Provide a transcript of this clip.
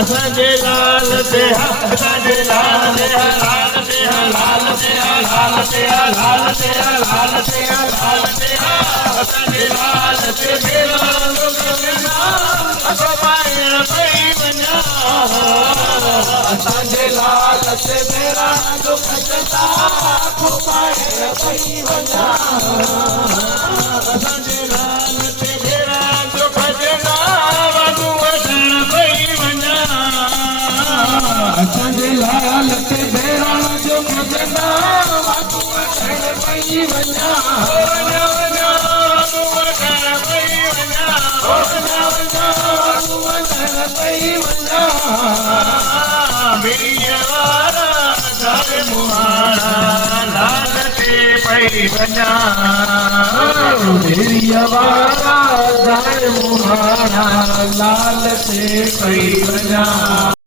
असांजे लाल ते असांजे लाल ते लाल ते लाल ते लाल ते लाल ते लाल ते लाल ते असांजे लाल ते मेरा असां पाइण पई वञा असांजे लाल ते मेरा दुख जता पाइण पई वञा असांजे लाल ते मेरा दुख जता असांजे लाल ते मेरा दुख जता पई वञा लाल ते पई वञा वारा लाल ते पई वञा